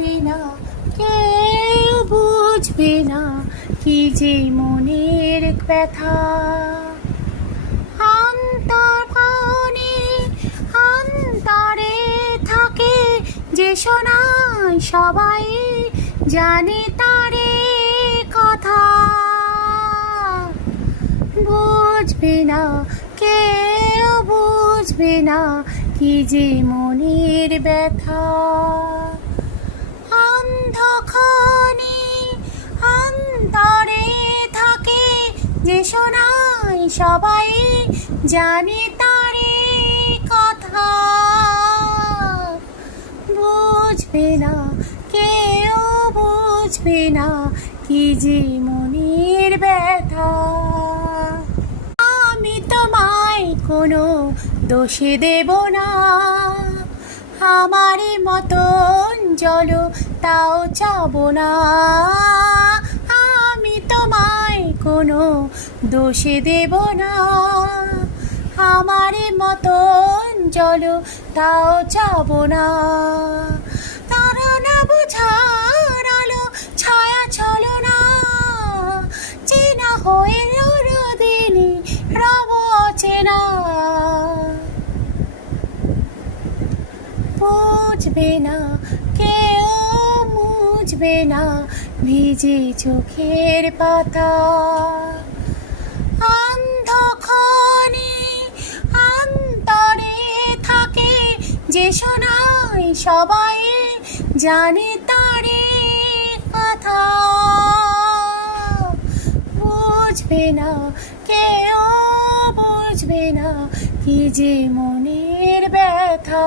বুঝবে না, কেউ বুঝবে না কি যে মনের ব্যথা। অন্তর্কণে অন্তরে থাকে যে শোনায় সবাই, জানে তারে কথা। বুঝবে না, কেউ বুঝবে না কি যে মনের ব্যথা। অন্ধক্ষণে অন্তরে থাকে যে শোনায় সবাই, জানে তারে কথা। বুঝবে না, কেউ বুঝবে না কি যে মনের ব্যথা। আমি তোমায় কোনো দোষে দেব না, আমার মতন জলো তাও চাবো না। আমি তোমায় কোনো দোষে দেব না, আমার মতন জলো তাও চাবো না। তারা না বোঝার আলো ছায়া চলো না, চেনা হয়ে রোদিনী রব চেনা। বুঝবে না, কেউ মুছবে না ভিজে চোখের পাতা। অন্ধক্ষণে অন্তরে থাকে যে শোনায় সবাই, জানে তারে কথা। বুঝবে না, কেউ বুঝবে না কি যে মনের ব্যথা।